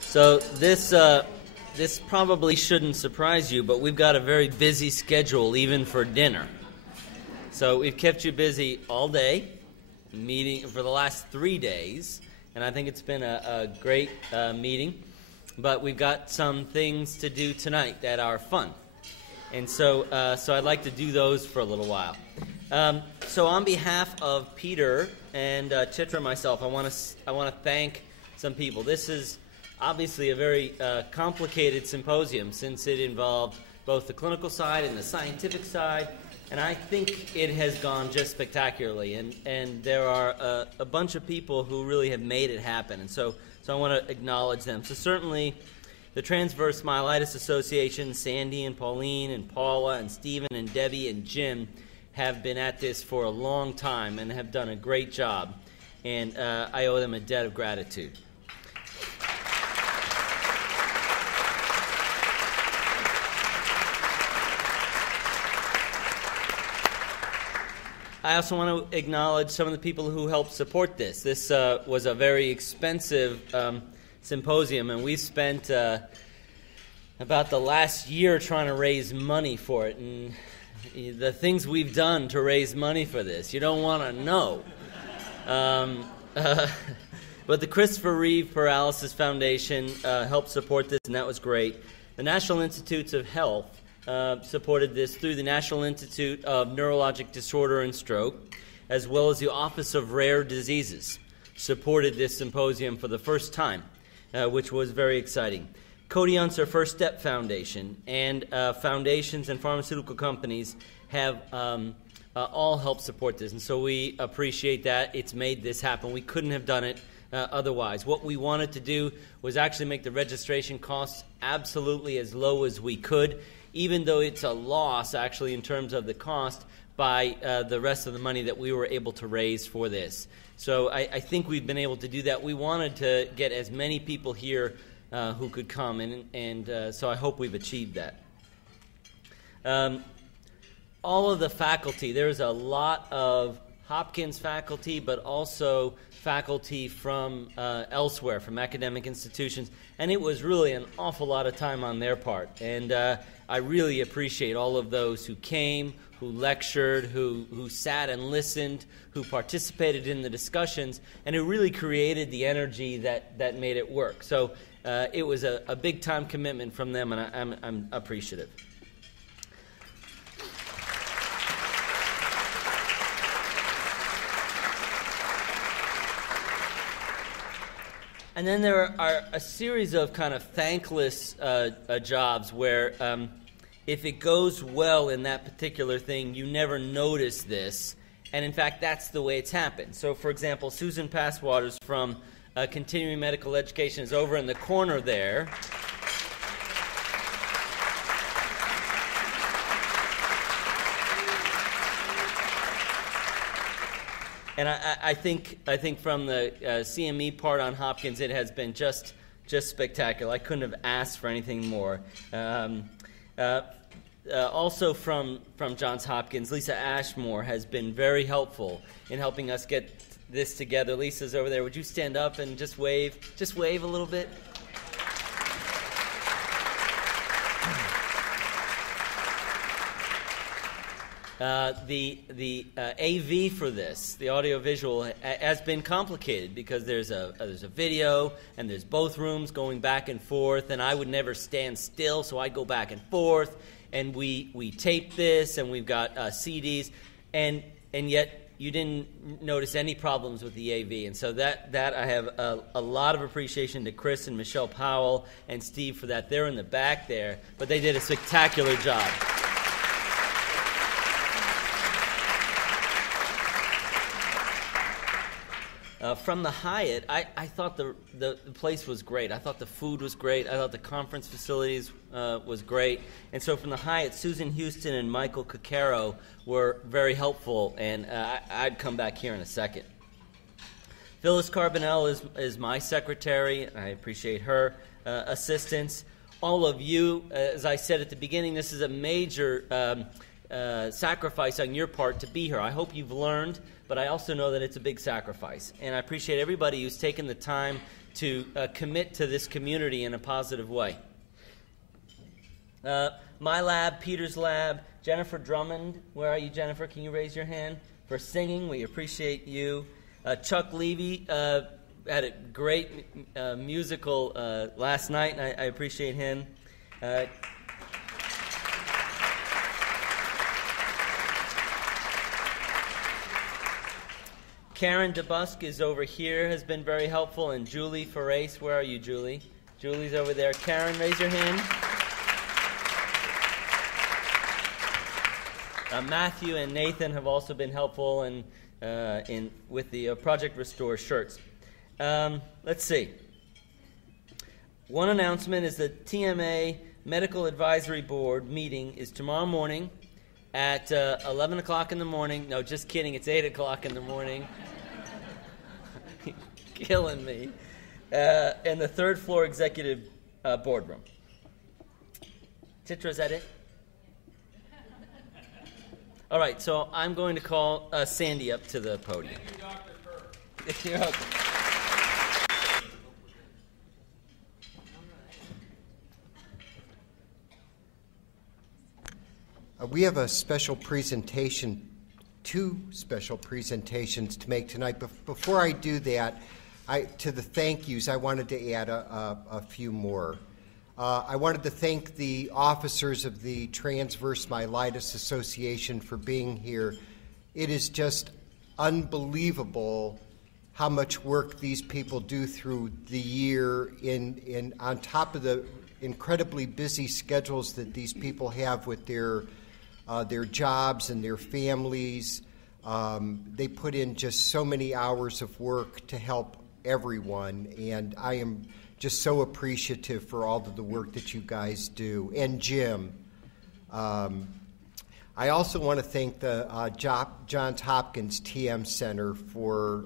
So this probably shouldn't surprise you, but we've got a very busy schedule even for dinner. So we've kept you busy all day, meeting for the last 3 days, and I think it's been a great meeting. But we've got some things to do tonight that are fun, and so I'd like to do those for a little while. So on behalf of Peter and Chitra and myself, I want to thank some people. This is obviously a very complicated symposium since it involved both the clinical side and the scientific side, and I think it has gone just spectacularly. And there are a bunch of people who really have made it happen, and so I want to acknowledge them. So certainly the Transverse Myelitis Association, Sandy and Pauline and Paula and Stephen and Debbie and Jim have been at this for a long time and have done a great job, and I owe them a debt of gratitude. I also want to acknowledge some of the people who helped support this. This was a very expensive symposium, and we've spent about the last year trying to raise money for it. And the things we've done to raise money for this, you don't want to know. But the Christopher Reeve Paralysis Foundation helped support this, and that was great. The National Institutes of Health supported this through the National Institute of Neurologic Disorder and Stroke, as well as the Office of Rare Diseases supported this symposium for the first time, which was very exciting. Unser First Step Foundation and foundations and pharmaceutical companies have all helped support this, and so we appreciate that. It's made this happen. We couldn't have done it otherwise. What we wanted to do was actually make the registration costs absolutely as low as we could, even though it's a loss actually in terms of the cost by the rest of the money that we were able to raise for this. So I think we've been able to do that. We wanted to get as many people here who could come, and so I hope we've achieved that. All of the faculty, there's a lot of Hopkins faculty, but also faculty from elsewhere, from academic institutions, and it was really an awful lot of time on their part. And I really appreciate all of those who came, who lectured, who sat and listened, who participated in the discussions, and who really created the energy that made it work. So it was a big time commitment from them, and I'm appreciative. And then there are a series of kind of thankless jobs where if it goes well in that particular thing, you never notice this. And in fact, that's the way it's happened. So for example, Susan Passwaters from Continuing Medical Education is over in the corner there. And I think from the CME part on Hopkins, it has been just spectacular. I couldn't have asked for anything more. Also from Johns Hopkins, Lisa Ashmore has been very helpful in helping us get this together. Lisa's over there. Would you stand up and just wave? Just wave a little bit. The AV for this, the audiovisual, has been complicated because there's a video and there's both rooms going back and forth, and I would never stand still, so I'd go back and forth, and we tape this, and we've got CDs, and yet you didn't notice any problems with the AV, and so that I have a lot of appreciation to Chris and Michelle Powell and Steve for that. They're in the back there, but they did a spectacular job. From the Hyatt, I thought the place was great. I thought the food was great. I thought the conference facilities was great. And so from the Hyatt, Susan Houston and Michael Caccaro were very helpful, and I'd come back here in a second. Phyllis Carbonell is my secretary. I appreciate her assistance. All of you, as I said at the beginning, this is a major sacrifice on your part to be here. I hope you've learned, but I also know that it's a big sacrifice. And I appreciate everybody who's taken the time to commit to this community in a positive way. My lab, Peter's lab, Jennifer Drummond. Where are you, Jennifer? Can you raise your hand? For singing, we appreciate you. Chuck Levy had a great musical last night, and I appreciate him. Karen DeBusk is over here, has been very helpful, and Julie Ferrace. Where are you, Julie? Julie's over there. Karen, raise your hand. Matthew and Nathan have also been helpful with the Project Restore shirts. Let's see. One announcement is the TMA Medical Advisory Board meeting is tomorrow morning at 11 o'clock in the morning. No, just kidding. It's 8 o'clock in the morning. Killing me. In the third floor executive boardroom. Chitra, is that it? All right, so I'm going to call Sandy up to the podium. Thank you, Dr. Kerr. You're welcome. We have a special presentation, 2 special presentations to make tonight. But before I do that, to the thank yous, I wanted to add a few more. I wanted to thank the officers of the Transverse Myelitis Association for being here. It is just unbelievable how much work these people do through the year on top of the incredibly busy schedules that these people have with their jobs and their families. They put in just so many hours of work to help everyone, and I am just so appreciative for all of the work that you guys do. And Jim. I also want to thank the Johns Hopkins TM Center for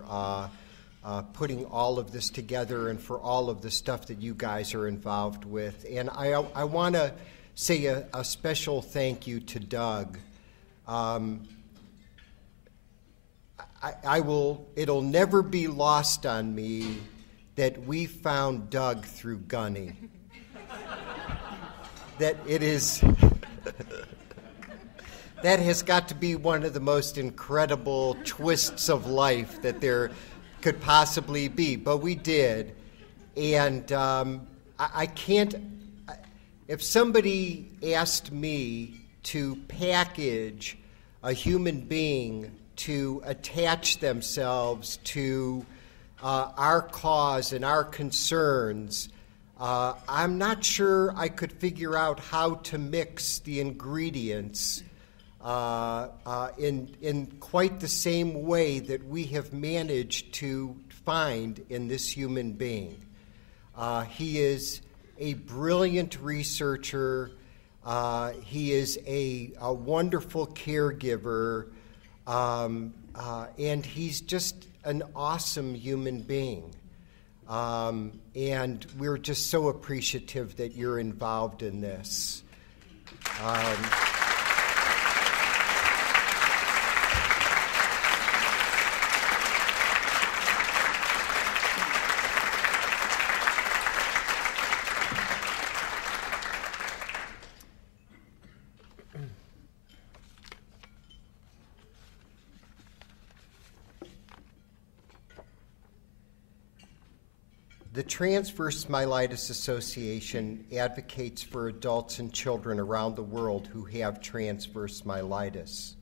putting all of this together and for all of the stuff that you guys are involved with. And I want to say a special thank you to Doug. It'll never be lost on me that we found Doug through gunning. That has got to be one of the most incredible twists of life that there could possibly be, but we did. And I can't, if somebody asked me to package a human being to attach themselves to our cause and our concerns, I'm not sure I could figure out how to mix the ingredients in quite the same way that we have managed to find in this human being. He is a brilliant researcher. He is a wonderful caregiver, and he's just an awesome human being. And we're just so appreciative that you're involved in this. The Transverse Myelitis Association advocates for adults and children around the world who have transverse myelitis.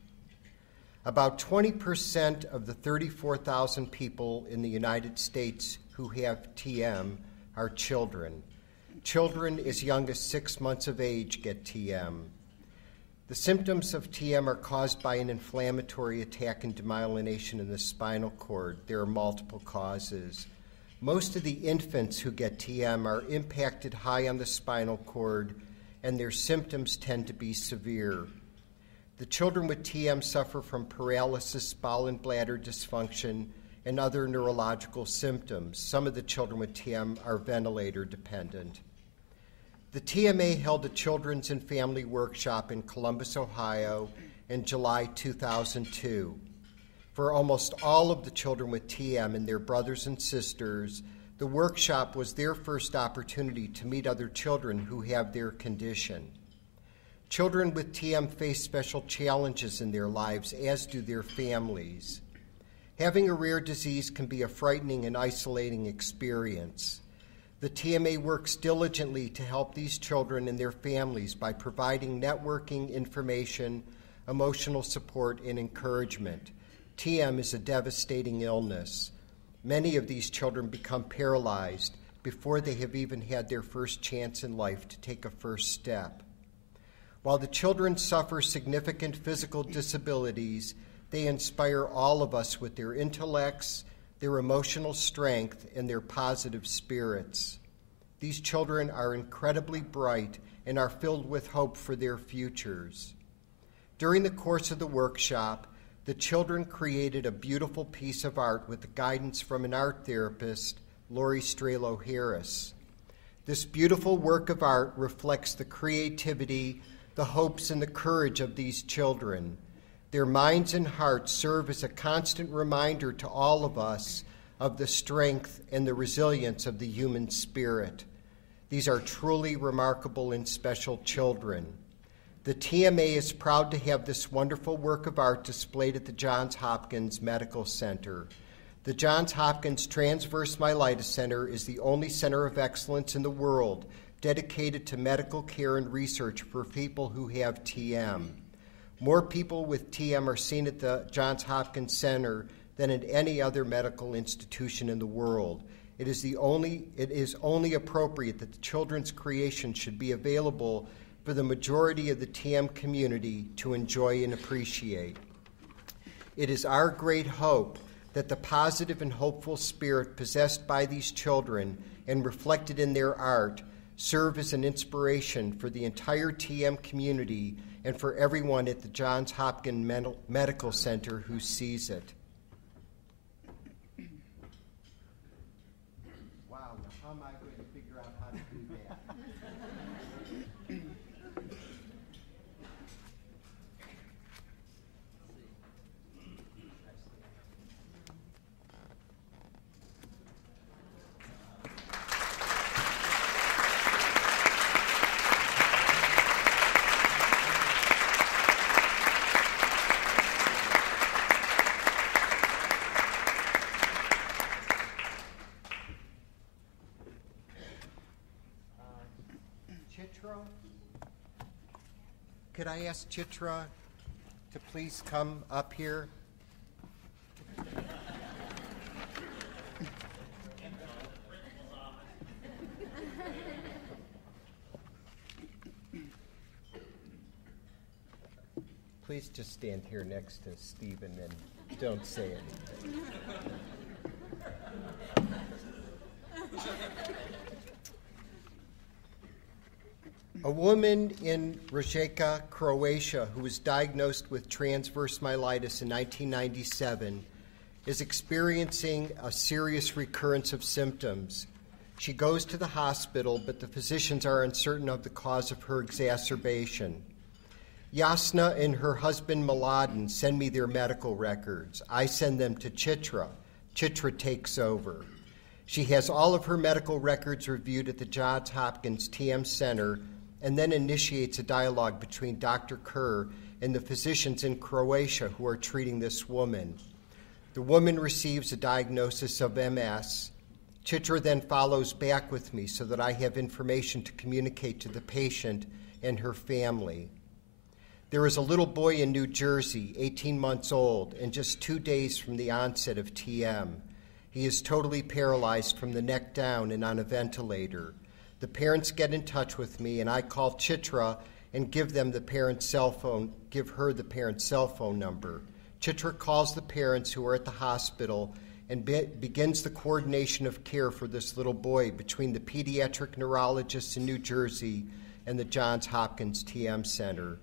About 20% of the 34,000 people in the United States who have TM are children. Children as young as 6 months of age get TM. The symptoms of TM are caused by an inflammatory attack and demyelination in the spinal cord. There are multiple causes. Most of the infants who get TM are impacted high on the spinal cord, and their symptoms tend to be severe. The children with TM suffer from paralysis, bowel and bladder dysfunction, and other neurological symptoms. Some of the children with TM are ventilator dependent. The TMA held a children's and family workshop in Columbus, Ohio, in July 2002. For almost all of the children with TM and their brothers and sisters, the workshop was their first opportunity to meet other children who have their condition. Children with TM face special challenges in their lives, as do their families. Having a rare disease can be a frightening and isolating experience. The TMA works diligently to help these children and their families by providing networking, information, emotional support, and encouragement. TM is a devastating illness. Many of these children become paralyzed before they have even had their first chance in life to take a first step. While the children suffer significant physical disabilities, they inspire all of us with their intellects, their emotional strength, and their positive spirits. These children are incredibly bright and are filled with hope for their futures. During the course of the workshop, the children created a beautiful piece of art with the guidance from an art therapist, Lori Strelo-Harris. This beautiful work of art reflects the creativity, the hopes, and the courage of these children. Their minds and hearts serve as a constant reminder to all of us of the strength and the resilience of the human spirit. These are truly remarkable and special children. The TMA is proud to have this wonderful work of art displayed at the Johns Hopkins Medical Center. The Johns Hopkins Transverse Myelitis Center is the only center of excellence in the world dedicated to medical care and research for people who have TM. More people with TM are seen at the Johns Hopkins Center than at any other medical institution in the world. It is only appropriate that the children's creation should be available for the majority of the TM community to enjoy and appreciate. It is our great hope that the positive and hopeful spirit possessed by these children and reflected in their art serve as an inspiration for the entire TM community and for everyone at the Johns Hopkins Medical Center who sees it. Wow, now how am I going to figure out how to do that? Chitra? Could I ask Chitra to please come up here? Please just stand here next to Stephen and don't say anything. A woman in Rijeka, Croatia, who was diagnosed with transverse myelitis in 1997, is experiencing a serious recurrence of symptoms. She goes to the hospital, but the physicians are uncertain of the cause of her exacerbation. Jasna and her husband Mladen send me their medical records. I send them to Chitra. Chitra takes over. She has all of her medical records reviewed at the Johns Hopkins TM Center and then initiates a dialogue between Dr. Kerr and the physicians in Croatia who are treating this woman. The woman receives a diagnosis of MS. Chitra then follows back with me so that I have information to communicate to the patient and her family. There is a little boy in New Jersey, 18 months old, and just 2 days from the onset of TM. He is totally paralyzed from the neck down and on a ventilator. The parents get in touch with me, and I call Chitra and give her the parent's cell phone number. Chitra calls the parents who are at the hospital and begins the coordination of care for this little boy between the pediatric neurologists in New Jersey and the Johns Hopkins TM Center.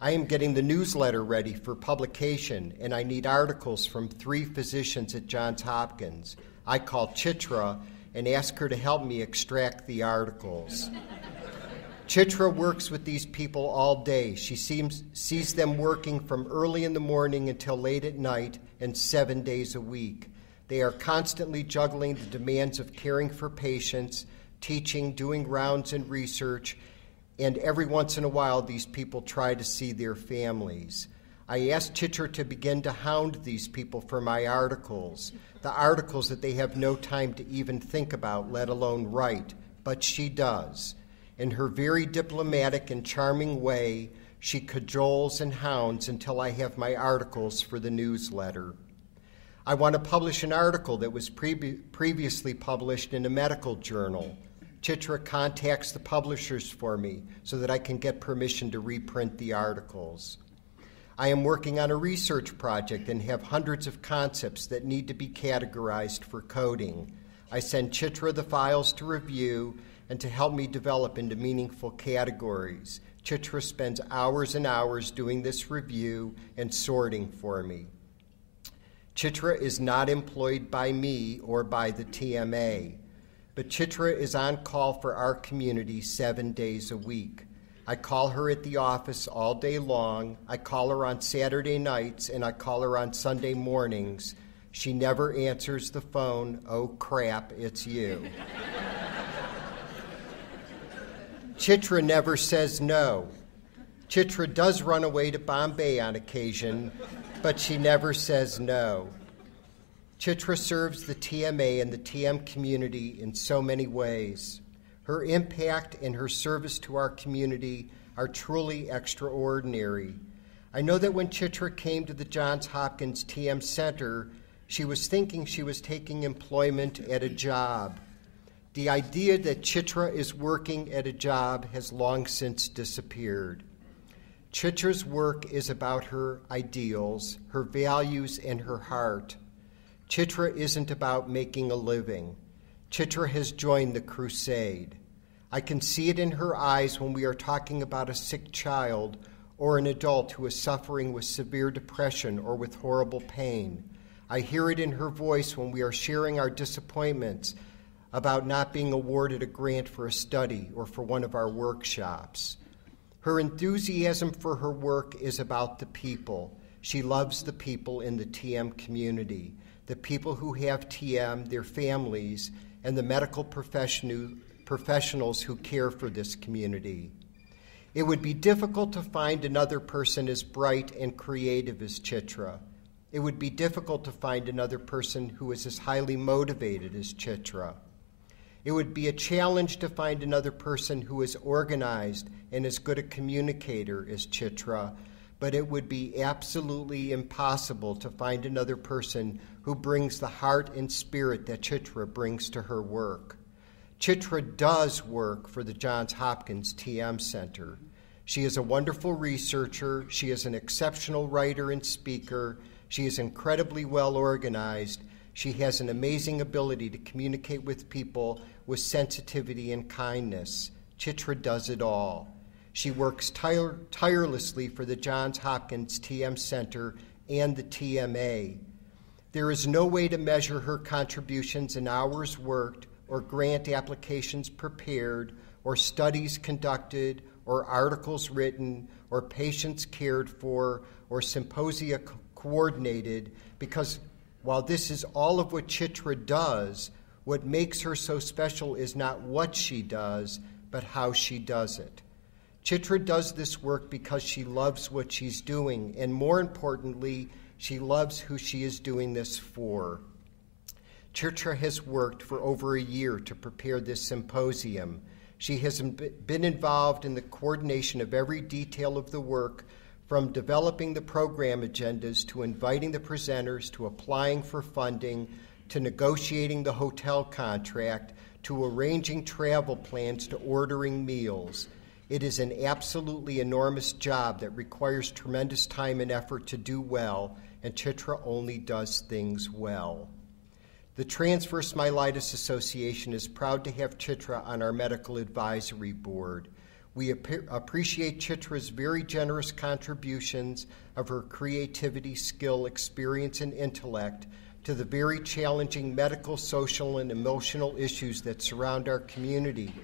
I am getting the newsletter ready for publication, and I need articles from 3 physicians at Johns Hopkins. I call Chitra and ask her to help me extract the articles. Chitra works with these people all day. She sees them working from early in the morning until late at night and 7 days a week. They are constantly juggling the demands of caring for patients, teaching, doing rounds and research, and every once in a while these people try to see their families. I asked Chitra to begin to hound these people for my articles, the articles that they have no time to even think about, let alone write, but she does. In her very diplomatic and charming way, she cajoles and hounds until I have my articles for the newsletter. I want to publish an article that was previously published in a medical journal. Chitra contacts the publishers for me so that I can get permission to reprint the articles. I am working on a research project and have hundreds of concepts that need to be categorized for coding. I send Chitra the files to review and to help me develop into meaningful categories. Chitra spends hours and hours doing this review and sorting for me. Chitra is not employed by me or by the TMA, but Chitra is on call for our community 7 days a week. I call her at the office all day long. I call her on Saturday nights, and I call her on Sunday mornings. She never answers the phone. Oh, crap, it's you. Chitra never says no. Chitra does run away to Bombay on occasion, but she never says no. Chitra serves the TMA and the TM community in so many ways. Her impact and her service to our community are truly extraordinary. I know that when Chitra came to the Johns Hopkins TM Center, she was thinking she was taking employment at a job. The idea that Chitra is working at a job has long since disappeared. Chitra's work is about her ideals, her values, and her heart. Chitra isn't about making a living. Chitra has joined the crusade. I can see it in her eyes when we are talking about a sick child or an adult who is suffering with severe depression or with horrible pain. I hear it in her voice when we are sharing our disappointments about not being awarded a grant for a study or for one of our workshops. Her enthusiasm for her work is about the people. She loves the people in the TM community, the people who have TM, their families, and the medical professionals who care for this community. It would be difficult to find another person as bright and creative as Chitra. It would be difficult to find another person who is as highly motivated as Chitra. It would be a challenge to find another person who is organized and as good a communicator as Chitra, but it would be absolutely impossible to find another person who brings the heart and spirit that Chitra brings to her work. Chitra does work for the Johns Hopkins TM Center. She is a wonderful researcher. She is an exceptional writer and speaker. She is incredibly well organized. She has an amazing ability to communicate with people with sensitivity and kindness. Chitra does it all. She works tirelessly for the Johns Hopkins TM Center and the TMA. There is no way to measure her contributions in hours worked or grant applications prepared or studies conducted or articles written or patients cared for or symposia coordinated, because while this is all of what Chitra does, what makes her so special is not what she does, but how she does it. Chitra does this work because she loves what she's doing, and more importantly, she loves who she is doing this for. Chitra has worked for over a year to prepare this symposium. She has been involved in the coordination of every detail of the work, from developing the program agendas to inviting the presenters to applying for funding to negotiating the hotel contract to arranging travel plans to ordering meals. It is an absolutely enormous job that requires tremendous time and effort to do well, and Chitra only does things well. The Transverse Myelitis Association is proud to have Chitra on our medical advisory board. We appreciate Chitra's very generous contributions of her creativity, skill, experience, and intellect to the very challenging medical, social, and emotional issues that surround our community.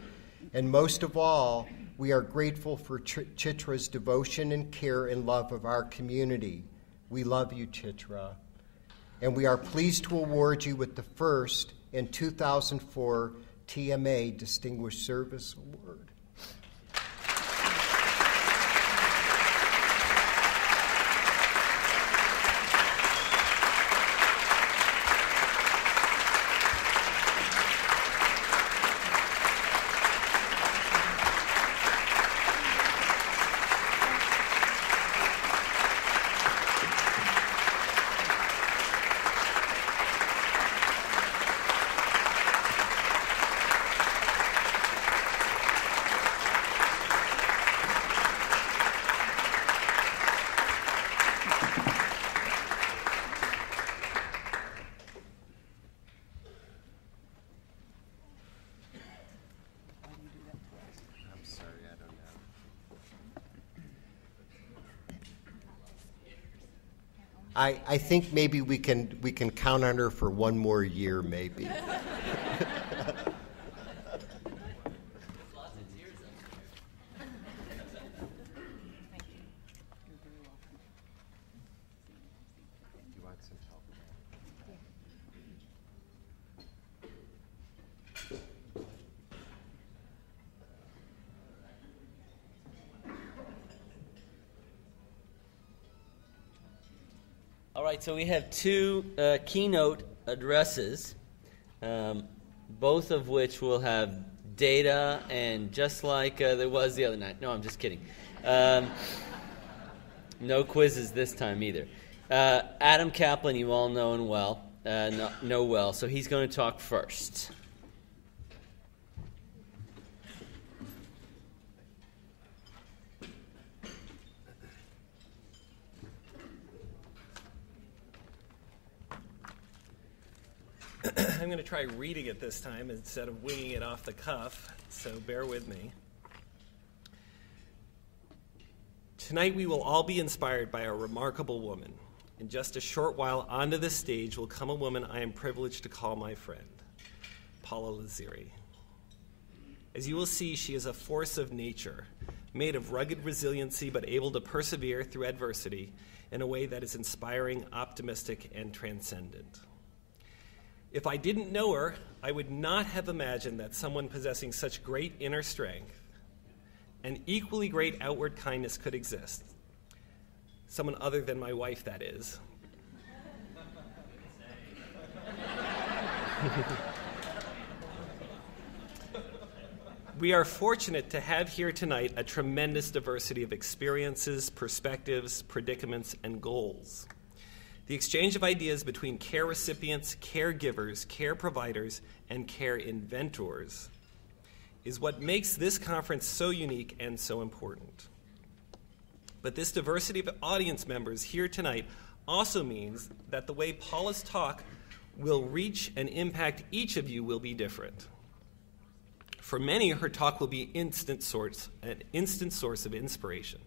And most of all, We are grateful for Chitra's devotion and care and love of our community. We love you, Chitra. And we are pleased to award you with the first in 2004 TMA Distinguished Service Award. I think maybe we can count on her for one more year, maybe. All right, so we have two keynote addresses, both of which will have data, and just like there was the other night. No, I'm just kidding. No quizzes this time either. Adam Kaplin, you all know well, so he's going to talk first. I'm going to try reading it this time instead of winging it off the cuff, so bear with me. Tonight we will all be inspired by a remarkable woman. In just a short while onto this stage will come a woman I am privileged to call my friend, Paula Lazzeri. As you will see, she is a force of nature, made of rugged resiliency but able to persevere through adversity in a way that is inspiring, optimistic, and transcendent. If I didn't know her, I would not have imagined that someone possessing such great inner strength and equally great outward kindness could exist. Someone other than my wife, that is. We are fortunate to have here tonight a tremendous diversity of experiences, perspectives, predicaments, and goals. The exchange of ideas between care recipients, caregivers, care providers, and care inventors is what makes this conference so unique and so important. But this diversity of audience members here tonight also means that the way Paula's talk will reach and impact each of you will be different. For many, her talk will be an instant source of inspiration.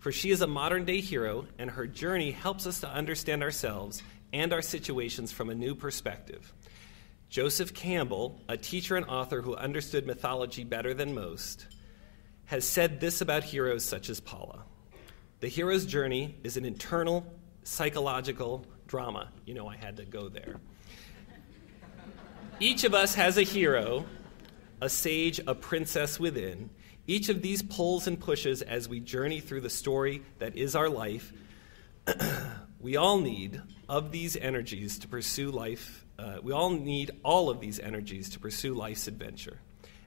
For she is a modern-day hero, and her journey helps us to understand ourselves and our situations from a new perspective. Joseph Campbell, a teacher and author who understood mythology better than most, has said this about heroes such as Paula. The hero's journey is an internal psychological drama. You know, I had to go there. Each of us has a hero, a sage, a princess within. Each of these pulls and pushes as we journey through the story that is our life. We all need of these energies to pursue life. We all need all of these energies to pursue life's adventure.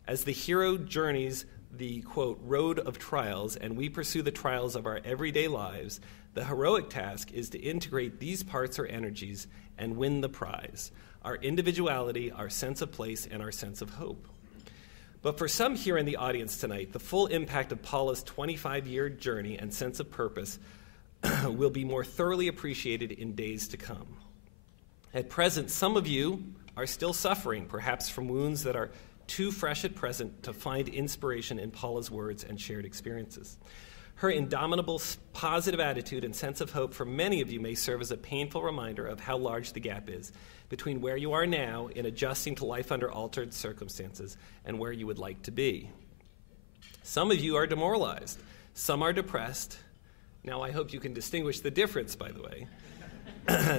As the hero journeys the, quote, road of trials, and we pursue the trials of our everyday lives, the heroic task is to integrate these parts or energies and win the prize, our individuality, our sense of place, and our sense of hope. But for some here in the audience tonight, the full impact of Paula's 25-year journey and sense of purpose will be more thoroughly appreciated in days to come. At present, some of you are still suffering, perhaps from wounds that are too fresh at present to find inspiration in Paula's words and shared experiences. Her indomitable positive attitude and sense of hope for many of you may serve as a painful reminder of how large the gap is between where you are now in adjusting to life under altered circumstances and where you would like to be. Some of you are demoralized. Some are depressed. Now, I hope you can distinguish the difference, by the way.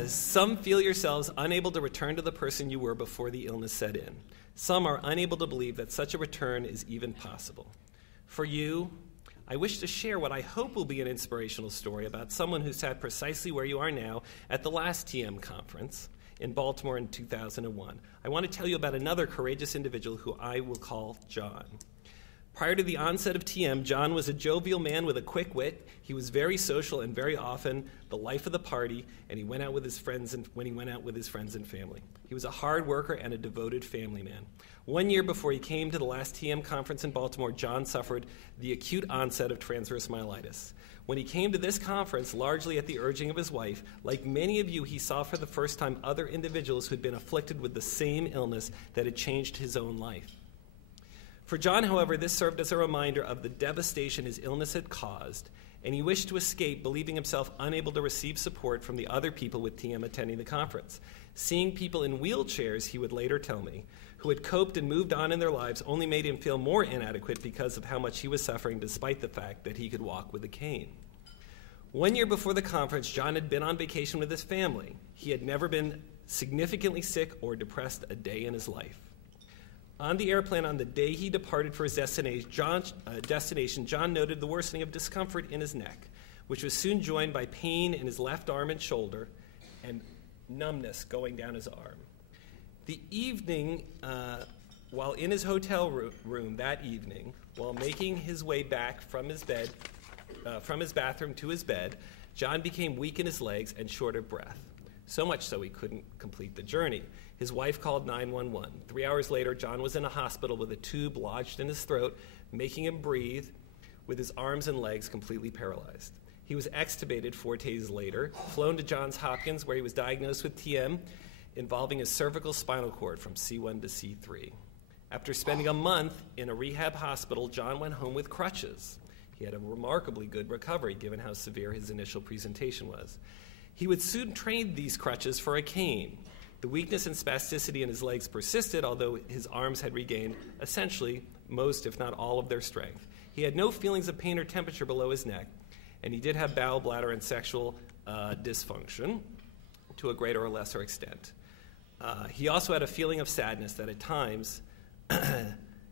Some feel yourselves unable to return to the person you were before the illness set in. Some are unable to believe that such a return is even possible. For you, I wish to share what I hope will be an inspirational story about someone who sat precisely where you are now at the last TM conference in Baltimore in 2001. I want to tell you about another courageous individual who I will call John. Prior to the onset of TM, John was a jovial man with a quick wit. He was very social and very often the life of the party, and he went out with his friends and family. He was a hard worker and a devoted family man. 1 year before he came to the last TM conference in Baltimore, John suffered the acute onset of transverse myelitis. When he came to this conference, largely at the urging of his wife, like many of you, he saw for the first time other individuals who had been afflicted with the same illness that had changed his own life. For John, however, this served as a reminder of the devastation his illness had caused, and he wished to escape, believing himself unable to receive support from the other people with TM attending the conference. Seeing people in wheelchairs, he would later tell me, who had coped and moved on in their lives only made him feel more inadequate because of how much he was suffering despite the fact that he could walk with a cane. 1 year before the conference, John had been on vacation with his family. He had never been significantly sick or depressed a day in his life. On the airplane on the day he departed for his destination, John noted the worsening of discomfort in his neck, which was soon joined by pain in his left arm and shoulder and numbness going down his arm. The evening, while in his hotel room that evening, while making his way back from his bathroom to his bed, John became weak in his legs and short of breath, so much so he couldn't complete the journey. His wife called 911. 3 hours later, John was in a hospital with a tube lodged in his throat, making him breathe with his arms and legs completely paralyzed. He was extubated 4 days later, flown to Johns Hopkins, where he was diagnosed with TM, involving his cervical spinal cord from C1 to C3. After spending a month in a rehab hospital, John went home with crutches. He had a remarkably good recovery, given how severe his initial presentation was. He would soon trade these crutches for a cane. The weakness and spasticity in his legs persisted, although his arms had regained essentially most, if not all, of their strength. He had no feelings of pain or temperature below his neck, and he did have bowel, bladder, and sexual dysfunction to a greater or lesser extent. He also had a feeling of sadness that at times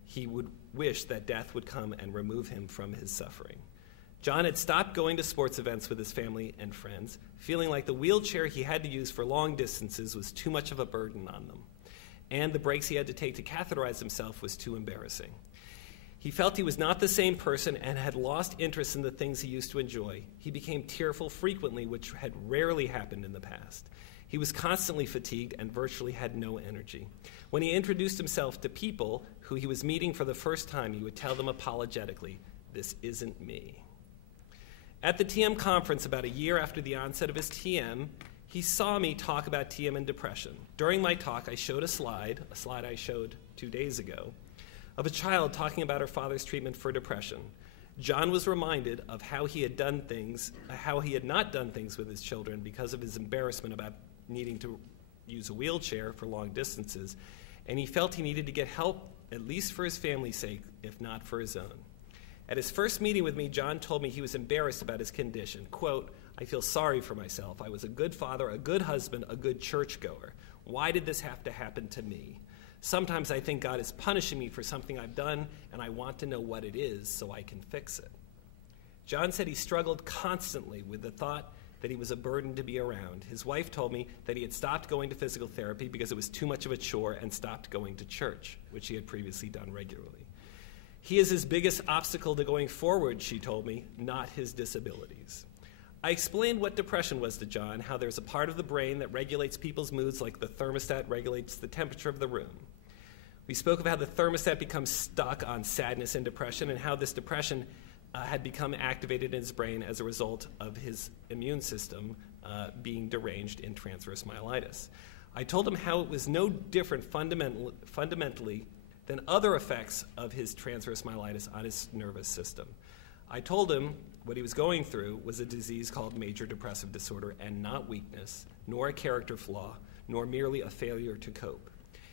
he would wish that death would come and remove him from his suffering. John had stopped going to sports events with his family and friends, feeling like the wheelchair he had to use for long distances was too much of a burden on them, and the breaks he had to take to catheterize himself was too embarrassing. He felt he was not the same person and had lost interest in the things he used to enjoy. He became tearful frequently, which had rarely happened in the past. He was constantly fatigued and virtually had no energy. When he introduced himself to people who he was meeting for the first time, he would tell them apologetically, "This isn't me." At the TM conference about a year after the onset of his TM, he saw me talk about TM and depression. During my talk, I showed a slide I showed 2 days ago, of a child talking about her father's treatment for depression. John was reminded of how he had not done things with his children because of his embarrassment about needing to use a wheelchair for long distances, and he felt he needed to get help, at least for his family's sake, if not for his own. At his first meeting with me, John told me he was embarrassed about his condition. Quote, "I feel sorry for myself. I was a good father, a good husband, a good churchgoer. Why did this have to happen to me? Sometimes I think God is punishing me for something I've done, and I want to know what it is so I can fix it." John said he struggled constantly with the thought that he was a burden to be around. His wife told me that he had stopped going to physical therapy because it was too much of a chore and stopped going to church, which he had previously done regularly. He is his biggest obstacle to going forward, she told me, not his disabilities. I explained what depression was to John, how there's a part of the brain that regulates people's moods like the thermostat regulates the temperature of the room. We spoke of how the thermostat becomes stuck on sadness and depression, and how this depression had become activated in his brain as a result of his immune system being deranged in transverse myelitis. I told him how it was no different fundamentally than other effects of his transverse myelitis on his nervous system. I told him what he was going through was a disease called major depressive disorder, and not weakness, nor a character flaw, nor merely a failure to cope.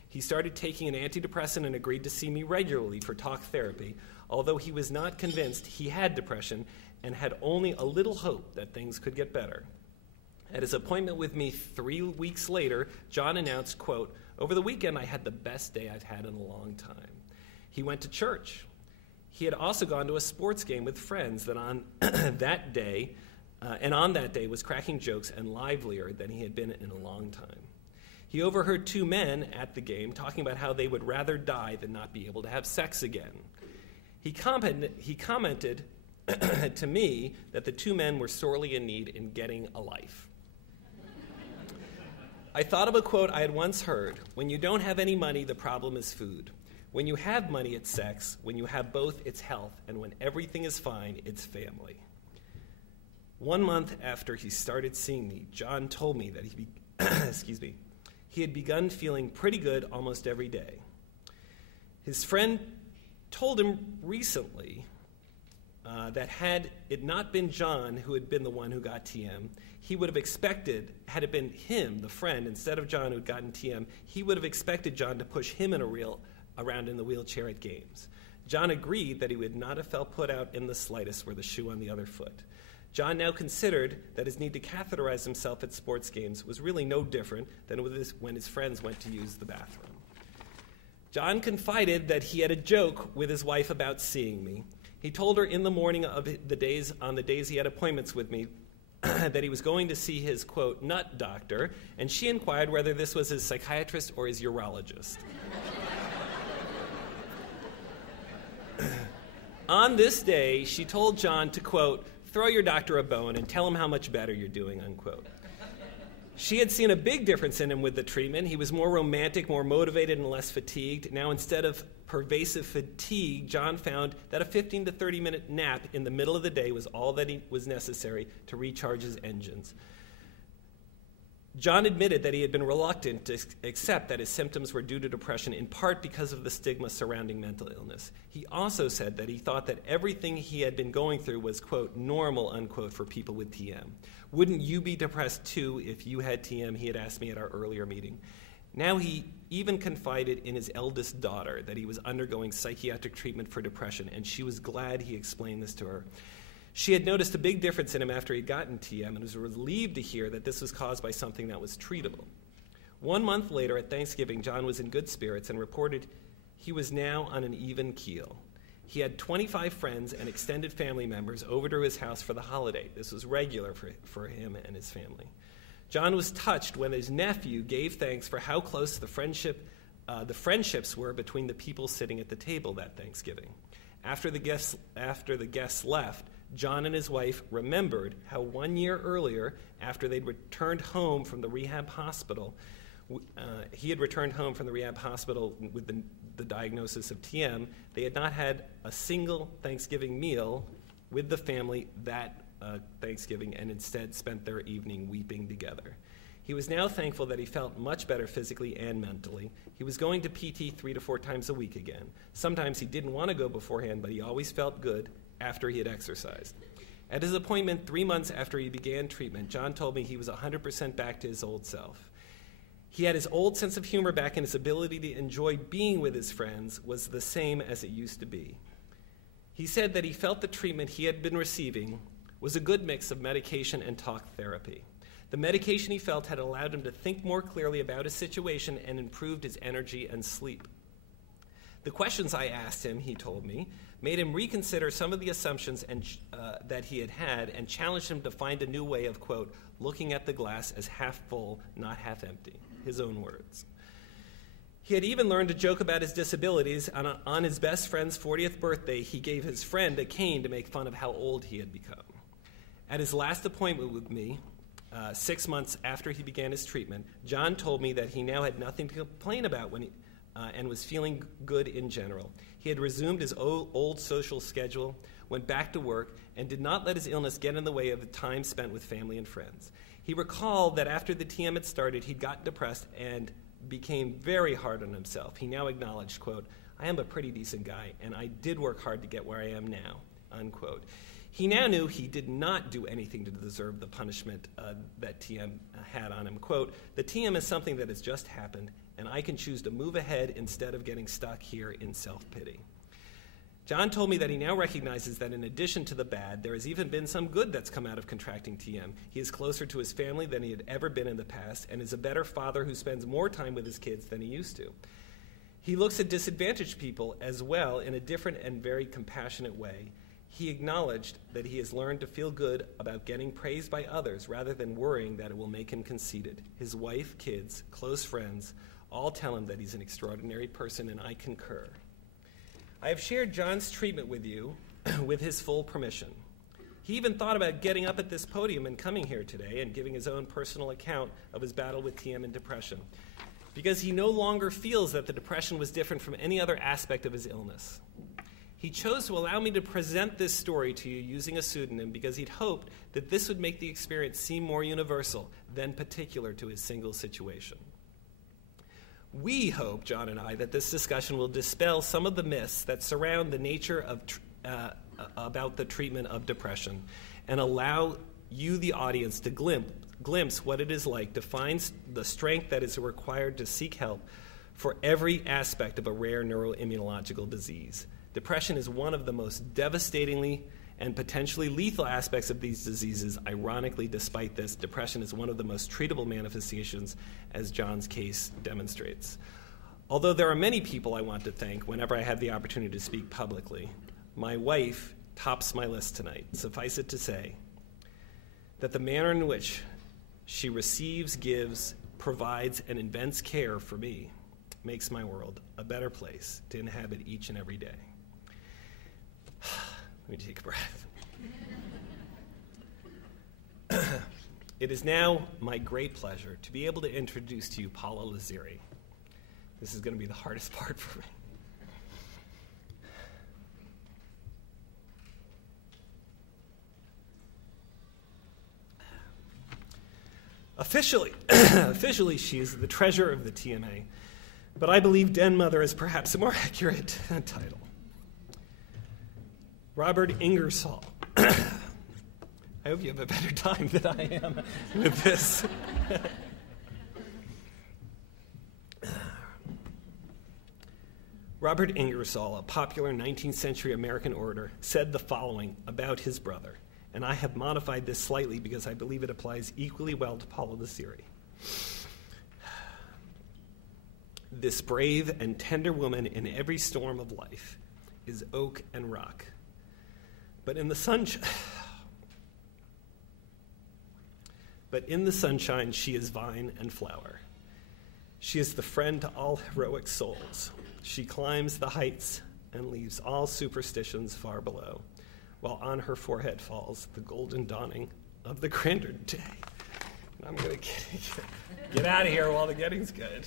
He started taking an antidepressant and agreed to see me regularly for talk therapy, although he was not convinced he had depression and had only a little hope that things could get better. At his appointment with me 3 weeks later, John announced, quote, "Over the weekend I had the best day I've had in a long time." He went to church. He had also gone to a sports game with friends that on that day, on that day was cracking jokes and livelier than he had been in a long time. He overheard 2 men at the game talking about how they would rather die than not be able to have sex again. He commented to me that the 2 men were sorely in need in getting a life. I thought of a quote I had once heard: "When you don't have any money, the problem is food. When you have money, it's sex. When you have both, it's health. And when everything is fine, it's family." 1 month after he started seeing me, John told me that he had begun feeling pretty good almost every day. His friend told him recently that had it not been John who had been the one who got TM, he would have expected, had it been him, the friend, instead of John who had gotten TM, he would have expected John to push him around in the wheelchair at games. John agreed that he would not have felt put out in the slightest were the shoe on the other foot. John now considered that his need to catheterize himself at sports games was really no different than when his friends went to use the bathroom. John confided that he had a joke with his wife about seeing me. He told her in the morning on the days he had appointments with me that he was going to see his, quote, nut doctor, and she inquired whether this was his psychiatrist or his urologist. On this day, she told John to, quote, throw your doctor a bone and tell him how much better you're doing, unquote. She had seen a big difference in him with the treatment. He was more romantic, more motivated, and less fatigued. Now, instead of pervasive fatigue, John found that a 15 to 30-minute nap in the middle of the day was all that was necessary to recharge his engines. John admitted that he had been reluctant to accept that his symptoms were due to depression, in part because of the stigma surrounding mental illness. He also said that he thought that everything he had been going through was, quote, normal, unquote, for people with TM. Wouldn't you be depressed too if you had TM, he had asked me at our earlier meeting. Now he even confided in his eldest daughter that he was undergoing psychiatric treatment for depression, and she was glad he explained this to her. She had noticed a big difference in him after he'd gotten TM and was relieved to hear that this was caused by something that was treatable. 1 month later at Thanksgiving, John was in good spirits and reported he was now on an even keel. He had 25 friends and extended family members over to his house for the holiday. This was regular for him and his family. John was touched when his nephew gave thanks for how close the friendships were between the people sitting at the table that Thanksgiving. After the guests left, John and his wife remembered how 1 year earlier, after they'd returned home from the rehab hospital, he had returned home from the rehab hospital with the diagnosis of TM. They had not had a single Thanksgiving meal with the family that Thanksgiving and instead spent their evening weeping together. He was now thankful that he felt much better physically and mentally. He was going to PT 3 to 4 times a week again. Sometimes he didn't want to go beforehand, but he always felt good after he had exercised. At his appointment 3 months after he began treatment, John told me he was 100% back to his old self. He had his old sense of humor back, and his ability to enjoy being with his friends was the same as it used to be. He said that he felt the treatment he had been receiving was a good mix of medication and talk therapy. The medication he felt had allowed him to think more clearly about his situation and improved his energy and sleep. The questions I asked him, he told me, made him reconsider some of the assumptions that he had and challenged him to find a new way of, quote, looking at the glass as half full, not half empty, his own words. He had even learned to joke about his disabilities. On his best friend's 40th birthday, he gave his friend a cane to make fun of how old he had become. At his last appointment with me, 6 months after he began his treatment, John told me that he now had nothing to complain about and was feeling good in general. He had resumed his old social schedule, went back to work, and did not let his illness get in the way of the time spent with family and friends. He recalled that after the TM had started, he'd gotten depressed and became very hard on himself. He now acknowledged, quote, I am a pretty decent guy, and I did work hard to get where I am now, unquote. He now knew he did not do anything to deserve the punishment that TM had on him. Quote, "The TM is something that has just happened, and I can choose to move ahead instead of getting stuck here in self-pity." John told me that he now recognizes that in addition to the bad, there has even been some good that's come out of contracting TM. He is closer to his family than he had ever been in the past and is a better father who spends more time with his kids than he used to. He looks at disadvantaged people as well in a different and very compassionate way. He acknowledged that he has learned to feel good about getting praised by others rather than worrying that it will make him conceited. His wife, kids, close friends all tell him that he's an extraordinary person, and I concur. I have shared John's treatment with you with his full permission. He even thought about getting up at this podium and coming here today and giving his own personal account of his battle with TM and depression, because he no longer feels that the depression was different from any other aspect of his illness. He chose to allow me to present this story to you using a pseudonym because he'd hoped that this would make the experience seem more universal than particular to his single situation. We hope, John and I, that this discussion will dispel some of the myths that surround the nature of about the treatment of depression and allow you, the audience, to glimpse what it is like to find the strength that is required to seek help for every aspect of a rare neuroimmunological disease. Depression is one of the most devastatingly and potentially lethal aspects of these diseases. Ironically, despite this, depression is one of the most treatable manifestations, as John's case demonstrates. Although there are many people I want to thank whenever I have the opportunity to speak publicly, my wife tops my list tonight. Suffice it to say that the manner in which she receives, gives, provides, and invents care for me makes my world a better place to inhabit each and every day. Let me take a breath. It is now my great pleasure to be able to introduce to you Paula Lazzeri. This is going to be the hardest part for me. Officially, she is the treasure of the TMA, but I believe Den Mother is perhaps a more accurate title. Robert Ingersoll. I hope you have a better time than I am with this. Robert Ingersoll, a popular 19th century American orator, said the following about his brother, and I have modified this slightly because I believe it applies equally well to Paula Lazzeri. This brave and tender woman in every storm of life is oak and rock. But in the sunshine, she is vine and flower. She is the friend to all heroic souls. She climbs the heights and leaves all superstitions far below, while on her forehead falls the golden dawning of the grander day. And I'm going to get out of here while the getting's good.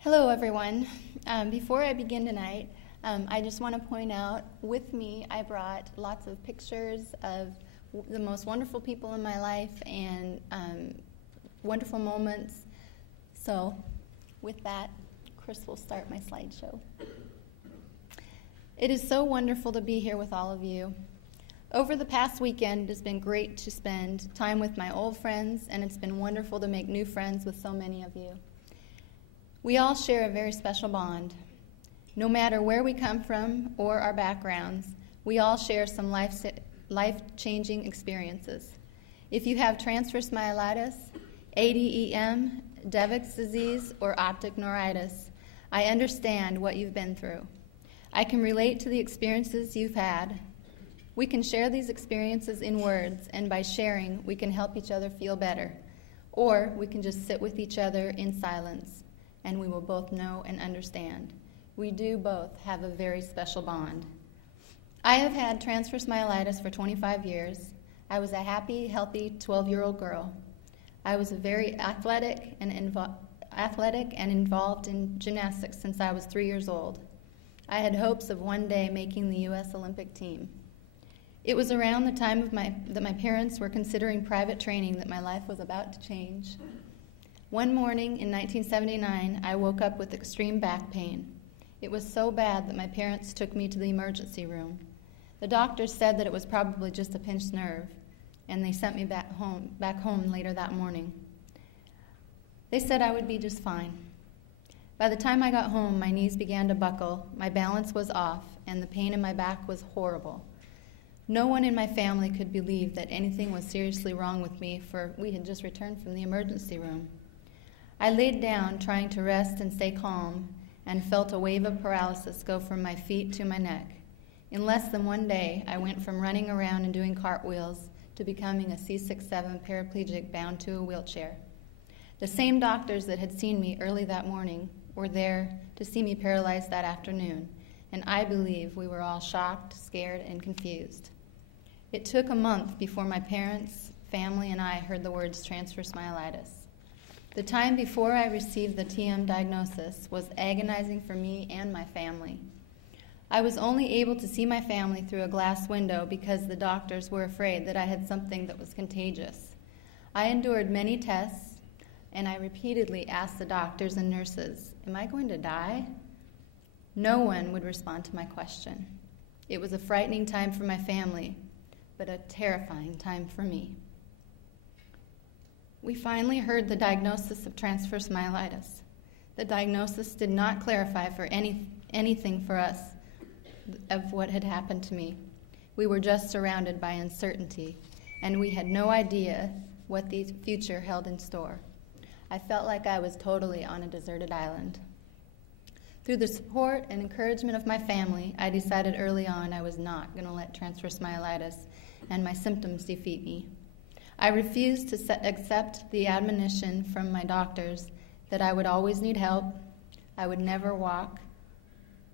Hello, everyone. Before I begin tonight, I just want to point out, with me, I brought lots of pictures of the most wonderful people in my life and wonderful moments. So, with that, Chris will start my slideshow. It is so wonderful to be here with all of you. Over the past weekend, it has been great to spend time with my old friends, and it's been wonderful to make new friends with so many of you. We all share a very special bond. No matter where we come from or our backgrounds, we all share some life-changing experiences. If you have transverse myelitis, ADEM, Devick's disease, or optic neuritis, I understand what you've been through. I can relate to the experiences you've had. We can share these experiences in words, and by sharing, we can help each other feel better. Or we can just sit with each other in silence, and we will both know and understand. We do both have a very special bond. I have had transverse myelitis for 25 years. I was a happy, healthy 12-year-old girl. I was very athletic and athletic and involved in gymnastics since I was 3 years old. I had hopes of one day making the U.S. Olympic team. It was around the time that my parents were considering private training that my life was about to change. One morning in 1979, I woke up with extreme back pain. It was so bad that my parents took me to the emergency room. The doctors said that it was probably just a pinched nerve, and they sent me back home later that morning. They said I would be just fine. By the time I got home, my knees began to buckle, my balance was off, and the pain in my back was horrible. No one in my family could believe that anything was seriously wrong with me, for we had just returned from the emergency room. I laid down, trying to rest and stay calm, and felt a wave of paralysis go from my feet to my neck. In less than one day, I went from running around and doing cartwheels to becoming a C6-7 paraplegic bound to a wheelchair. The same doctors that had seen me early that morning were there to see me paralyzed that afternoon, and I believe we were all shocked, scared, and confused. It took a month before my parents, family, and I heard the words transverse myelitis. The time before I received the TM diagnosis was agonizing for me and my family. I was only able to see my family through a glass window because the doctors were afraid that I had something that was contagious. I endured many tests, and I repeatedly asked the doctors and nurses, "Am I going to die?" No one would respond to my question. It was a frightening time for my family, but a terrifying time for me. We finally heard the diagnosis of transverse myelitis. The diagnosis did not clarify for anything for us of what had happened to me. We were just surrounded by uncertainty, and we had no idea what the future held in store. I felt like I was totally on a deserted island. Through the support and encouragement of my family, I decided early on I was not going to let transverse myelitis and my symptoms defeat me. I refused to accept the admonition from my doctors that I would always need help, I would never walk,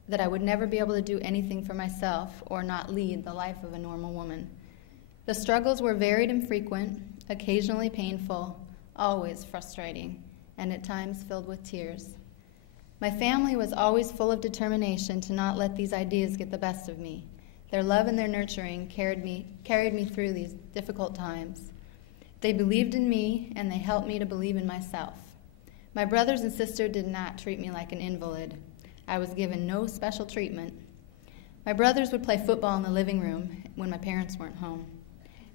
that I would never be able to do anything for myself or not lead the life of a normal woman. The struggles were varied and frequent, occasionally painful, always frustrating, and at times filled with tears. My family was always full of determination to not let these ideas get the best of me. Their love and their nurturing carried me through these difficult times. They believed in me, and they helped me to believe in myself. My brothers and sister did not treat me like an invalid. I was given no special treatment. My brothers would play football in the living room when my parents weren't home.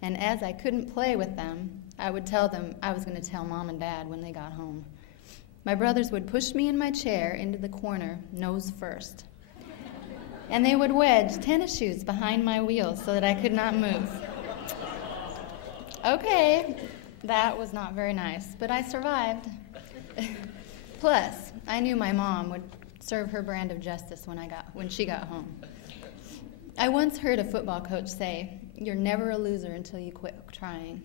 And as I couldn't play with them, I would tell them I was going to tell Mom and Dad when they got home. My brothers would push me in my chair into the corner, nose first. And they would wedge tennis shoes behind my wheels so that I could not move. Okay, that was not very nice, but I survived. Plus, I knew my mom would serve her brand of justice when she got home. I once heard a football coach say, "You're never a loser until you quit trying."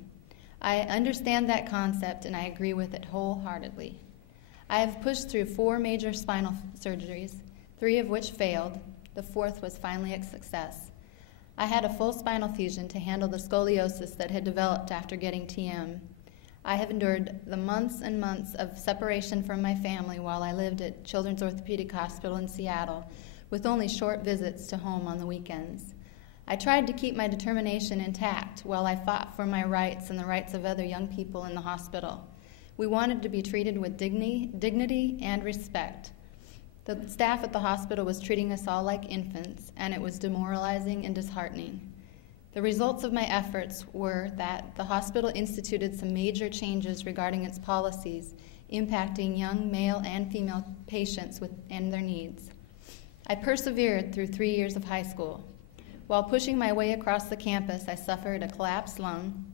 I understand that concept, and I agree with it wholeheartedly. I have pushed through 4 major spinal surgeries, 3 of which failed. The 4th was finally a success. I had a full spinal fusion to handle the scoliosis that had developed after getting TM. I have endured the months and months of separation from my family while I lived at Children's Orthopedic Hospital in Seattle, with only short visits to home on the weekends. I tried to keep my determination intact while I fought for my rights and the rights of other young people in the hospital. We wanted to be treated with dignity and respect. The staff at the hospital was treating us all like infants, and it was demoralizing and disheartening. The results of my efforts were that the hospital instituted some major changes regarding its policies, impacting young male and female patients and their needs. I persevered through 3 years of high school. While pushing my way across the campus, I suffered a collapsed lung.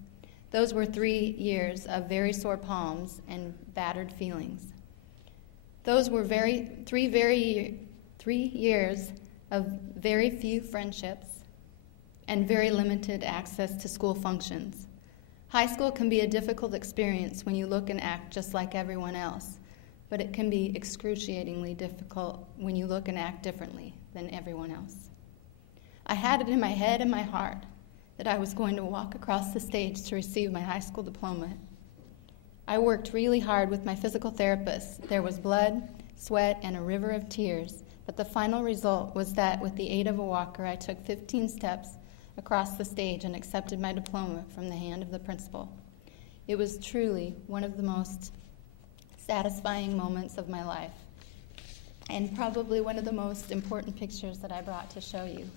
Those were 3 years of very sore palms and battered feelings. Those were 3 years of very few friendships and very limited access to school functions. High school can be a difficult experience when you look and act just like everyone else, but it can be excruciatingly difficult when you look and act differently than everyone else. I had it in my head and my heart that I was going to walk across the stage to receive my high school diploma. I worked really hard with my physical therapist. There was blood, sweat, and a river of tears, but the final result was that with the aid of a walker, I took 15 steps across the stage and accepted my diploma from the hand of the principal. It was truly one of the most satisfying moments of my life, and probably one of the most important pictures that I brought to show you.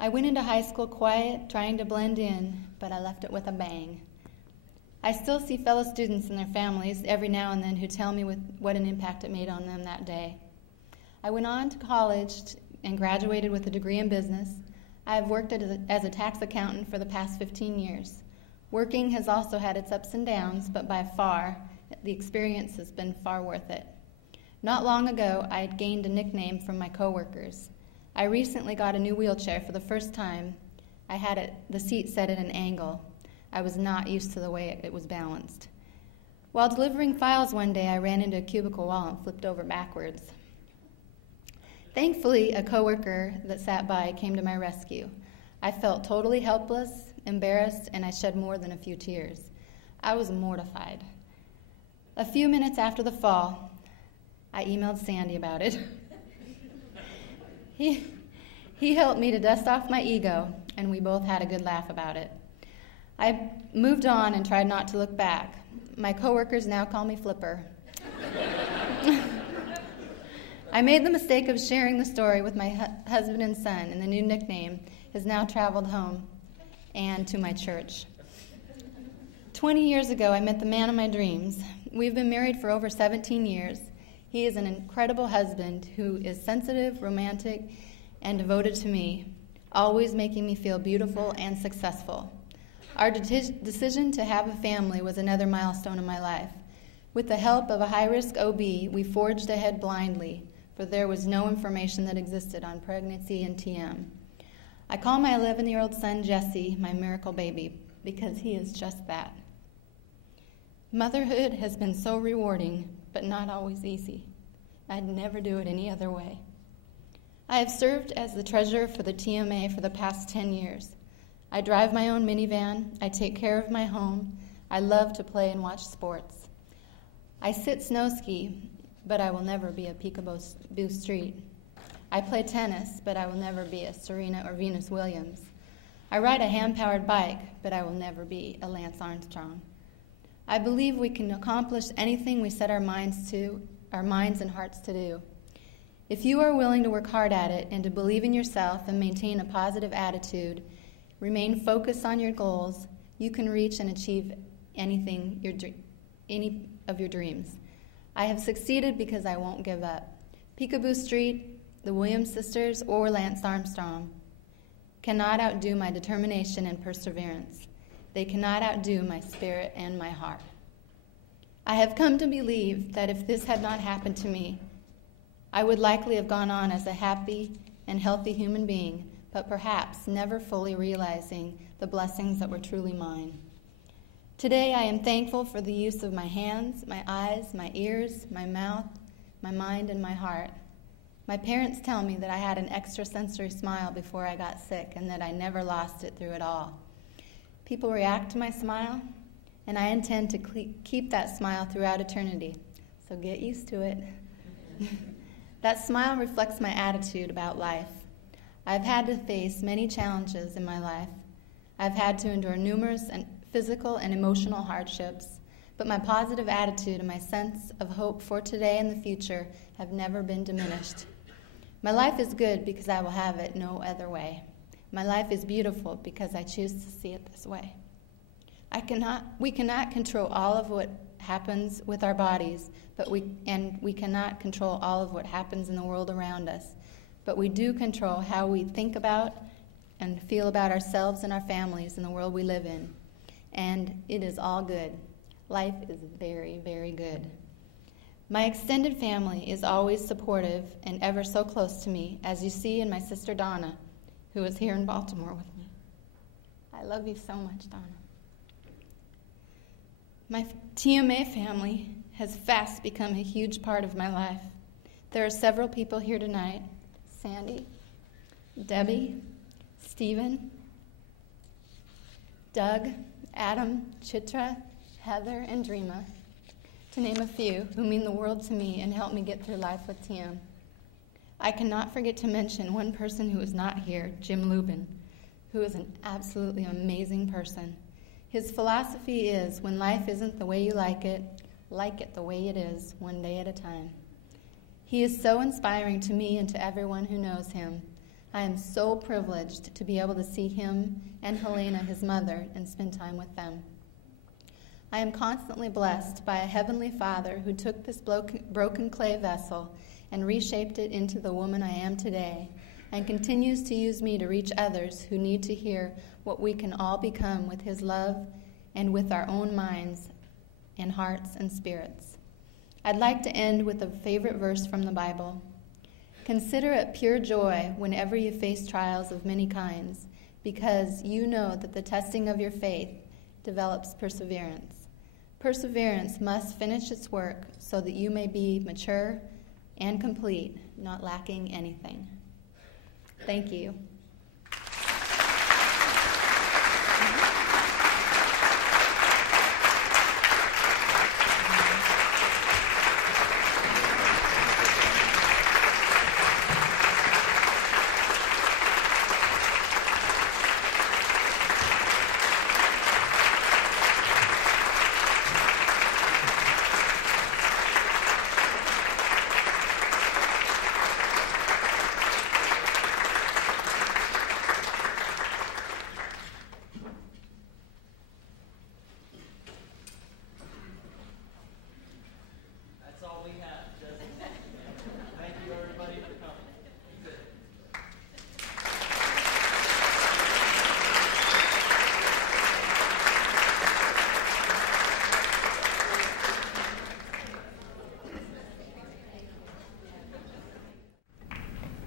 I went into high school quiet, trying to blend in, but I left it with a bang. I still see fellow students and their families every now and then who tell me what an impact it made on them that day. I went on to college and graduated with a degree in business. I have worked as a tax accountant for the past 15 years. Working has also had its ups and downs, but by far, the experience has been far worth it. Not long ago, I had gained a nickname from my coworkers. I recently got a new wheelchair for the first time. I had the seat set at an angle. I was not used to the way it was balanced. While delivering files one day, I ran into a cubicle wall and flipped over backwards. Thankfully, a coworker that sat by came to my rescue. I felt totally helpless, embarrassed, and I shed more than a few tears. I was mortified. A few minutes after the fall, I emailed Sandy about it. He helped me to dust off my ego, and we both had a good laugh about it. I moved on and tried not to look back. My coworkers now call me Flipper. I made the mistake of sharing the story with my husband and son, and the new nickname has now traveled home and to my church. 20 years ago, I met the man of my dreams. We've been married for over 17 years. He is an incredible husband who is sensitive, romantic, and devoted to me, always making me feel beautiful and successful. Our decision to have a family was another milestone in my life. With the help of a high-risk OB, we forged ahead blindly, for there was no information that existed on pregnancy and TM. I call my 11-year-old son Jesse my miracle baby, because he is just that. Motherhood has been so rewarding, but not always easy. I'd never do it any other way. I have served as the treasurer for the TMA for the past 10 years. I drive my own minivan, I take care of my home, I love to play and watch sports. I sit snow ski, but I will never be a Peekaboo Street. I play tennis, but I will never be a Serena or Venus Williams. I ride a hand-powered bike, but I will never be a Lance Armstrong. I believe we can accomplish anything we set our minds and hearts to do. If you are willing to work hard at it and to believe in yourself and maintain a positive attitude, remain focused on your goals, you can reach and achieve any of your dreams. I have succeeded because I won't give up. Peekaboo Street, the Williams sisters, or Lance Armstrong cannot outdo my determination and perseverance. They cannot outdo my spirit and my heart. I have come to believe that if this had not happened to me, I would likely have gone on as a happy and healthy human being, but perhaps never fully realizing the blessings that were truly mine. Today I am thankful for the use of my hands, my eyes, my ears, my mouth, my mind, and my heart. My parents tell me that I had an extrasensory smile before I got sick and that I never lost it through it all. People react to my smile, and I intend to keep that smile throughout eternity, so get used to it. That smile reflects my attitude about life. I've had to face many challenges in my life. I've had to endure numerous physical and emotional hardships, but my positive attitude and my sense of hope for today and the future have never been diminished. My life is good because I will have it no other way. My life is beautiful because I choose to see it this way. We cannot control all of what happens with our bodies, and we cannot control all of what happens in the world around us. But we do control how we think about and feel about ourselves and our families in the world we live in. And it is all good. Life is very, very good. My extended family is always supportive and ever so close to me, as you see in my sister Donna, who is here in Baltimore with me. I love you so much, Donna. My TMA family has fast become a huge part of my life. There are several people here tonight: Sandy, Debbie, Stephen, Doug, Adam, Chitra, Heather, and Dreama, to name a few, who mean the world to me and help me get through life with TM. I cannot forget to mention one person who is not here, Jim Lubin, who is an absolutely amazing person. His philosophy is, when life isn't the way you like it the way it is, one day at a time. He is so inspiring to me and to everyone who knows him. I am so privileged to be able to see him and Helena, his mother, and spend time with them. I am constantly blessed by a Heavenly Father who took this broken clay vessel and reshaped it into the woman I am today, and continues to use me to reach others who need to hear what we can all become with his love and with our own minds and hearts and spirits. I'd like to end with a favorite verse from the Bible. Consider it pure joy whenever you face trials of many kinds, because you know that the testing of your faith develops perseverance. Perseverance must finish its work so that you may be mature and complete, not lacking anything. Thank you.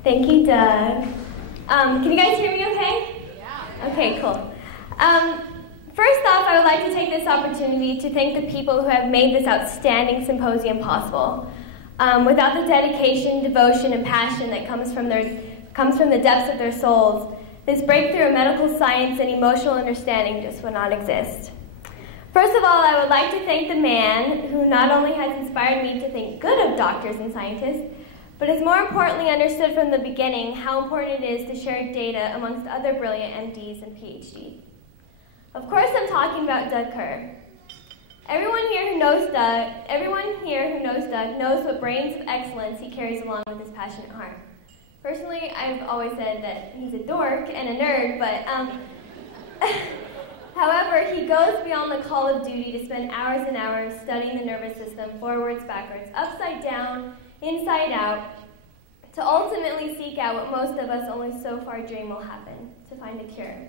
Thank you, Doug. Can you guys hear me okay? Yeah. Okay, cool. First off, I would like to take this opportunity to thank the people who have made this outstanding symposium possible. Without the dedication, devotion, and passion that comes from the depths of their souls, this breakthrough in medical science and emotional understanding just would not exist. First of all, I would like to thank the man who not only has inspired me to think good of doctors and scientists, but has more importantly understood from the beginning how important it is to share data amongst other brilliant MDs and PhDs. Of course, I'm talking about Doug Kerr. Everyone here who knows Doug knows what brains of excellence he carries along with his passionate heart. Personally, I've always said that he's a dork and a nerd, but however, he goes beyond the call of duty to spend hours and hours studying the nervous system forwards, backwards, upside down, inside out, to ultimately seek out what most of us only so far dream will happen, to find a cure.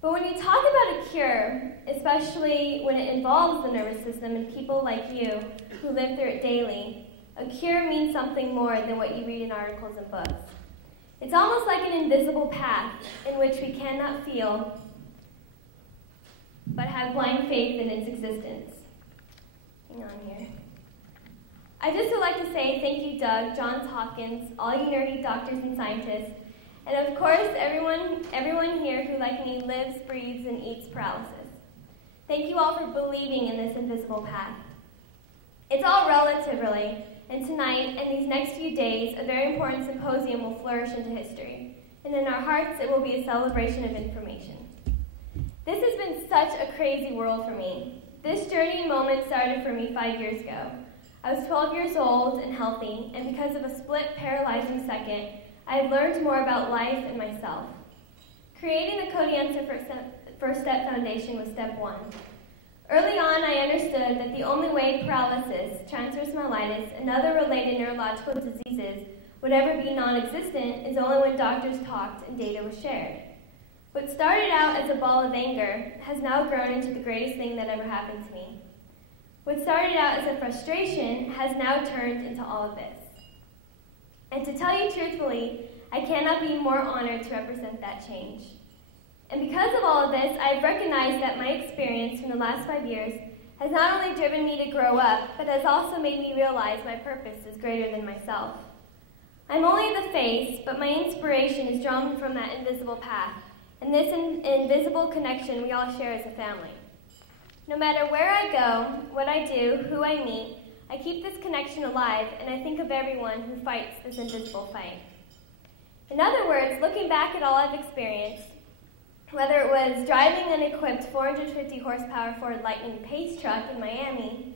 But when you talk about a cure, especially when it involves the nervous system and people like you who live through it daily, a cure means something more than what you read in articles and books. It's almost like an invisible path in which we cannot feel, but have blind faith in its existence. Hang on here. I just would like to say thank you, Doug, Johns Hopkins, all you nerdy doctors and scientists, and of course, everyone here who, like me, lives, breathes, and eats paralysis. Thank you all for believing in this invisible path. It's all relative, really, and tonight and these next few days, a very important symposium will flourish into history, and in our hearts, it will be a celebration of information. This has been such a crazy world for me. This journey and moment started for me 5 years ago. I was 12 years old and healthy, and because of a split, paralyzing second, I have learned more about life and myself. Creating the Unser First Step Foundation was step one. Early on, I understood that the only way paralysis, transverse myelitis, and other related neurological diseases would ever be non-existent is only when doctors talked and data was shared. What started out as a ball of anger has now grown into the greatest thing that ever happened to me. What started out as a frustration has now turned into all of this. And to tell you truthfully, I cannot be more honored to represent that change. And because of all of this, I've recognized that my experience from the last 5 years has not only driven me to grow up, but has also made me realize my purpose is greater than myself. I'm only the face, but my inspiration is drawn from that invisible path, and this invisible connection we all share as a family. No matter where I go, what I do, who I meet, I keep this connection alive, and I think of everyone who fights this invisible fight. In other words, looking back at all I've experienced, whether it was driving an equipped 450 horsepower Ford Lightning pace truck in Miami,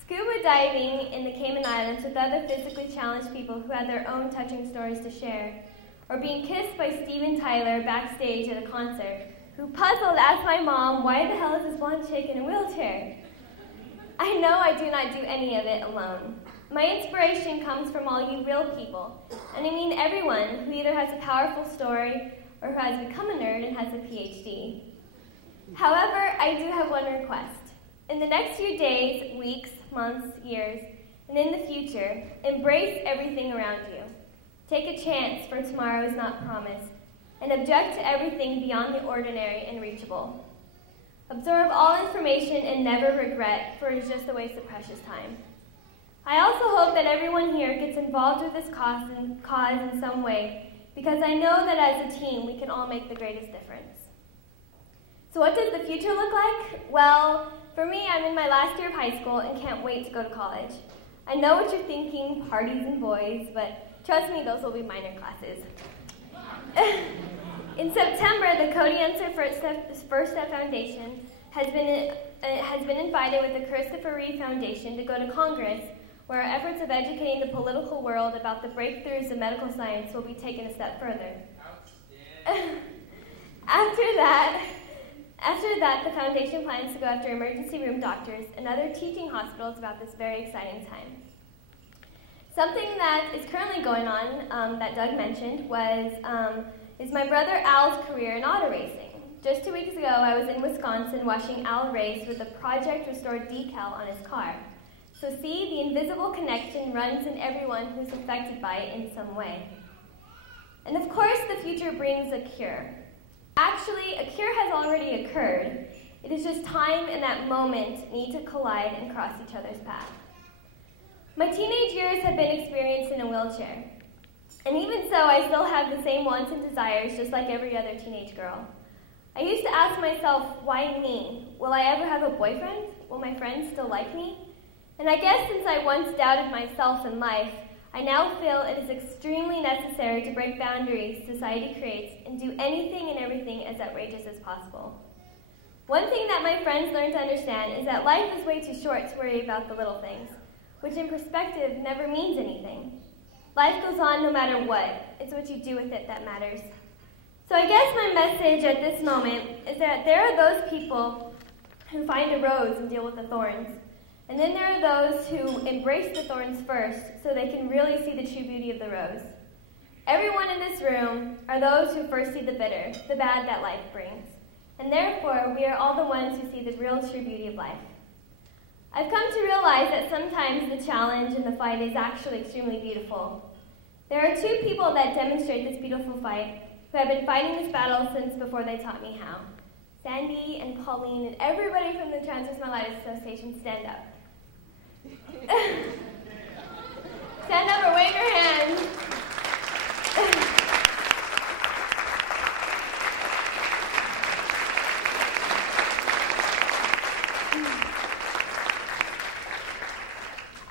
scuba diving in the Cayman Islands with other physically challenged people who had their own touching stories to share, or being kissed by Steven Tyler backstage at a concert, who puzzled asked my mom, why the hell is this blonde chick in a wheelchair? I know I do not do any of it alone. My inspiration comes from all you real people, and I mean everyone who either has a powerful story or who has become a nerd and has a PhD. However, I do have one request. In the next few days, weeks, months, years, and in the future, embrace everything around you. Take a chance, for tomorrow is not promised, and object to everything beyond the ordinary and reachable. Absorb all information and never regret, for it is just a waste of precious time. I also hope that everyone here gets involved with this cause in some way, because I know that as a team, we can all make the greatest difference. So what does the future look like? Well, for me, I'm in my last year of high school and can't wait to go to college. I know what you're thinking, parties and boys, but trust me, those will be minor classes. In September, the Unser First Step Foundation has been invited with the Christopher Reeve Foundation to go to Congress, where our efforts of educating the political world about the breakthroughs of medical science will be taken a step further. After that, the foundation plans to go after emergency room doctors and other teaching hospitals about this very exciting time. Something that is currently going on that Doug mentioned is my brother Al's career in auto racing. Just 2 weeks ago, I was in Wisconsin watching Al race with a Project Restored decal on his car. So see, the invisible connection runs in everyone who's affected by it in some way. And of course, the future brings a cure. Actually, a cure has already occurred. It is just time and that moment need to collide and cross each other's path. My teenage years have been experienced in a wheelchair. And even so, I still have the same wants and desires just like every other teenage girl. I used to ask myself, why me? Will I ever have a boyfriend? Will my friends still like me? And I guess since I once doubted myself in life, I now feel it is extremely necessary to break boundaries society creates and do anything and everything as outrageous as possible. One thing that my friends learned to understand is that life is way too short to worry about the little things, which in perspective never means anything. Life goes on no matter what. It's what you do with it that matters. So I guess my message at this moment is that there are those people who find a rose and deal with the thorns. And then there are those who embrace the thorns first so they can really see the true beauty of the rose. Everyone in this room are those who first see the bitter, the bad that life brings. And therefore, we are all the ones who see the real true beauty of life. I've come to realize that sometimes the challenge and the fight is actually extremely beautiful. There are two people that demonstrate this beautiful fight who have been fighting this battle since before they taught me how. Sandy and Pauline and everybody from the Transverse Myelitis Association, stand up. Stand up or wave your hands.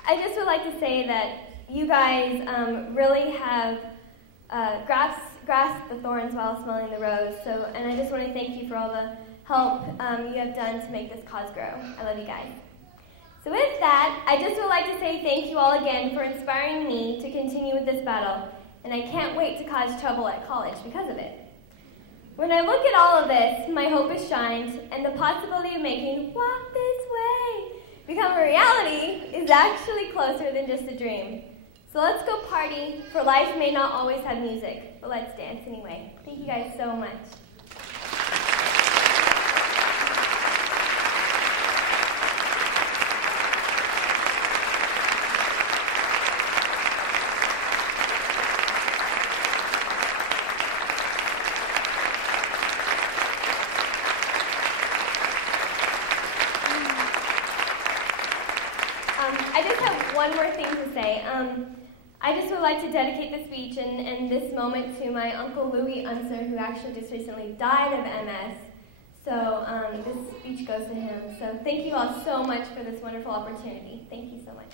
I just would like to say that you guys really have grasped the thorns while smelling the rose. And I just want to thank you for all the help you have done to make this cause grow. I love you guys. So with that, I just would like to say thank you all again for inspiring me to continue with this battle, and I can't wait to cause trouble at college because of it. When I look at all of this, my hope is shined, and the possibility of making Walk This Way become a reality is actually closer than just a dream. So let's go party, for life may not always have music, but let's dance anyway. Thank you guys so much. I just have one more thing to say. I just would like to dedicate this speech and this moment to my Uncle Louis Unser, who actually just recently died of MS. So this speech speech goes to him. So thank you all so much for this wonderful opportunity. Thank you so much.